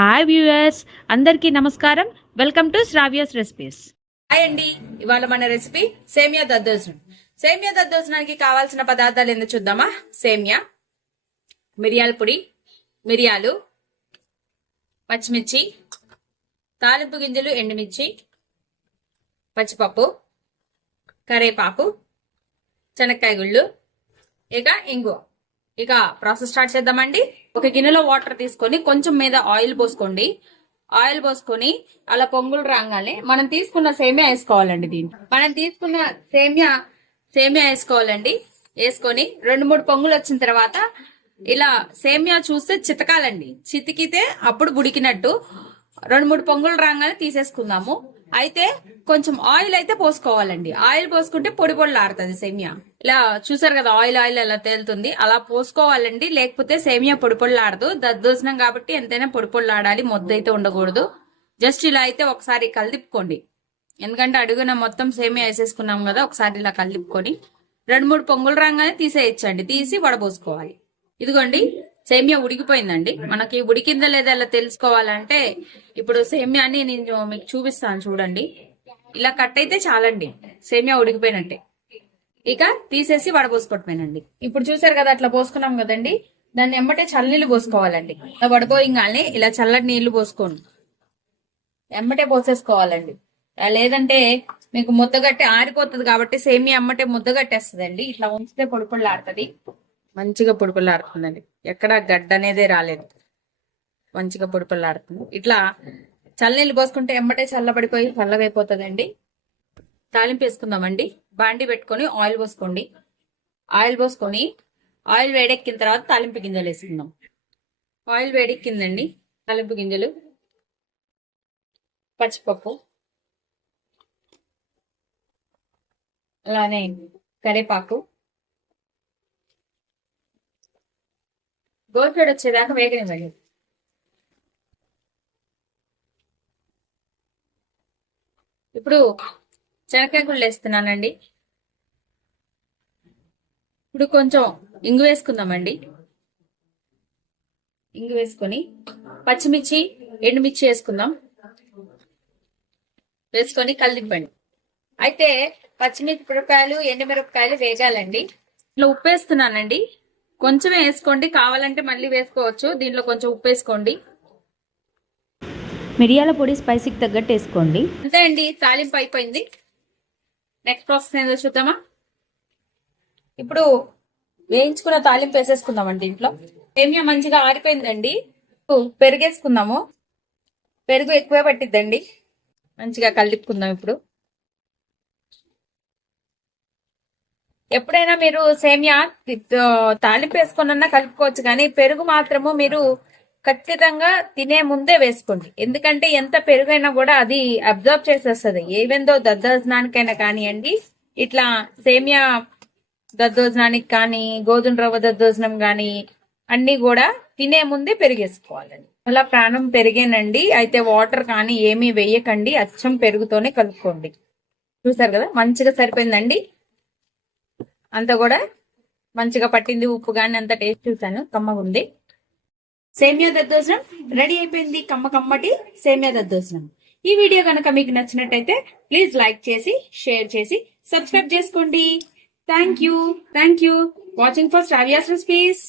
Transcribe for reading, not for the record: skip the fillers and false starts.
Hi viewers, అందరికీ నమస్కారం. Welcome to Sravya's recipes. Hi అండి, ఇవాళ మన రెసిపీ సేమియా దద్దోజనం. సేమియా దద్దోజనానికి కావాల్సిన పదార్థాలు ఏందో చూద్దామా. సేమియా, మిరియాల పొడి, మిరియాలు, పచ్చిమిర్చి, తాలింపు గింజలు, ఎండుమిర్చి, పచ్చిపప్పు, కరేపాకు, శనక్కాయ గుళ్ళు, ఇక ఇంగువ. ఇక ప్రాసెస్ స్టార్ట్ చేద్దామండి. ఒక గిన్నెలో వాటర్ తీసుకొని కొంచెం మీద ఆయిల్ పోసుకోండి. ఆయిల్ పోసుకొని అలా పొంగులు రాగానే మనం తీసుకున్న సేమియా వేసుకోవాలండి. మనం తీసుకున్న సేమియా వేసుకోవాలండి. వేసుకొని 2-3 పొంగులు వచ్చిన తర్వాత ఇలా సేమియా చూస్తే చితకాలండి. చితికితే అప్పుడు ఉడికినట్టు. 2-3 పొంగులు రాగానే తీసేసుకుందాము. అయితే కొంచెం ఆయిల్ అయితే పోసుకోవాలండి. ఆయిల్ పోసుకుంటే పొడి పొడిలాడుతుంది సేమియా. ఇలా చూసారు కదా, ఆయిల్ ఎలా తేలుతుంది, అలా పోసుకోవాలండి. లేకపోతే సేమియా పొడి పొడిలాడదు. దద్దోజనం కాబట్టి ఎంతైనా పొడి పొడిలాడాలి, మొద్దైతే ఉండకూడదు. జస్ట్ ఇలా అయితే ఒకసారి కలిపుకోండి. ఎందుకంటే అడుగున మొత్తం సేమియా వేసేసుకున్నాం కదా, ఒకసారి ఇలా కలిపుకొని 2-3 పొంగులు రాగానే తీసేయచ్చండి. తీసి వడపోసుకోవాలి. ఇదిగోండి, సేమియా ఉడికిపోయిందండి. మనకి ఉడికిందా లేదా ఎలా తెలుసుకోవాలంటే ఇప్పుడు సేమియాని నేను మీకు చూపిస్తాను చూడండి. ఇలా కట్ అయితే చాలండి, సేమియా ఉడికిపోయినట్టే. ఇక తీసేసి వడపోసుకోవటమేనండి. ఇప్పుడు చూసారు కదా, అట్లా పోసుకున్నాం కదండి. దాన్ని ఎమ్మటే చల్లనీళ్ళు పోసుకోవాలండి. వడపోయింగానే ఇలా చల్లటి నీళ్లు పోసుకోండి, ఎమ్మటే పోసేసుకోవాలండి. లేదంటే మీకు ముద్దగట్టి ఆరిపోతుంది కాబట్టి సేమియా ఎమ్మటే ముద్దగట్టేస్తుందండి. ఇట్లా ఉంచితే పొడి పొడిలాడుతుంది, మంచిగా పొడిపొల్లాడుతుందండి. ఎక్కడ గడ్డ అనేదే రాలేదు, మంచిగా పొడిపొల్లాడుతుంది. ఇట్లా చల్లనీళ్ళు పోసుకుంటే ఎమ్మటే చల్లబడిపోయి చల్లగైపోతుందండి. తాలింపు వేసుకుందామండి. బాండి పెట్టుకొని ఆయిల్ పోసుకోండి. ఆయిల్ పోసుకొని ఆయిల్ వేడెక్కిన తర్వాత తాలింపు గింజలు వేసుకుందాం. ఆయిల్ వేడెక్కిందండి. తాలింపు గింజలు, పచ్చిపప్పు, అలానే కరేపాకు, గోల్డ్ వచ్చేదాకా వేగనివ్వండి. ఇప్పుడు శనక్కాయ గుళ్ళు వేస్తున్నానండి. ఇప్పుడు కొంచెం ఇంగు వేసుకుందామండి. ఇంగు వేసుకొని పచ్చిమిర్చి, ఎండుమిర్చి వేసుకుందాం. వేసుకొని కలిదింపండి. అయితే పచ్చిమిరపకాయలు, ఎండుమిరపకాయలు వేగాలండి. ఇట్లా ఉప్పు వేస్తున్నానండి. కొంచెమే వేసుకోండి, కావాలంటే మళ్ళీ వేసుకోవచ్చు. దీంట్లో కొంచెం ఉప్పు వేసుకోండి. మిరియాల పొడి స్పైసీకి తగ్గట్టు వేసుకోండి. అంతే అండి, తాలింపు అయిపోయింది. నెక్స్ట్ ప్రాసెస్ ఏదో చూద్దామా. ఇప్పుడు వేయించుకున్న తాలింపు వేసేసుకుందామండి. ఇంట్లో సేమియా మంచిగా ఆరిపోయిందండి. పెరుగేసుకుందాము. పెరుగు ఎక్కువే పట్టిద్దండి. మంచిగా కలిపుకుందాం. ఇప్పుడు ఎప్పుడైనా మీరు సేమియా తాలింపు వేసుకున్నా కలుపుకోవచ్చు, కానీ పెరుగు మాత్రము మీరు ఖచ్చితంగా తినే ముందే వేసుకోండి. ఎందుకంటే ఎంత పెరుగైనా కూడా అది అబ్జర్వ్ చేసేస్తుంది. ఏవెందో దద్దోజనానికైనా కానివ్వండి, ఇట్లా సేమియా దద్దోజనానికి కానీ, గోధుమ రవ్వ దద్దోజనం కానీ అన్ని కూడా తినే ముందే పెరిగేసుకోవాలండి. అలా ప్రాణం పెరిగేనండి. అయితే వాటర్ కానీ ఏమీ వేయకండి, అచ్చం పెరుగుతోనే కలుపుకోండి. చూసారు కదా, మంచిగా సరిపోయిందండి. అంతా కూడా మంచిగా పట్టింది. ఉప్పు కానీ అంత టేస్ట్ చూసాను, కమ్మగుంది. సేమియా దద్దోజనం రెడీ అయిపోయింది. కమ్మటి సేమియా దద్దోజనం. ఈ వీడియో కనుక మీకు నచ్చినట్టయితే ప్లీజ్ లైక్ చేసి, షేర్ చేసి, సబ్స్క్రైబ్ చేసుకోండి. Thank you watching for Shravya's recipes.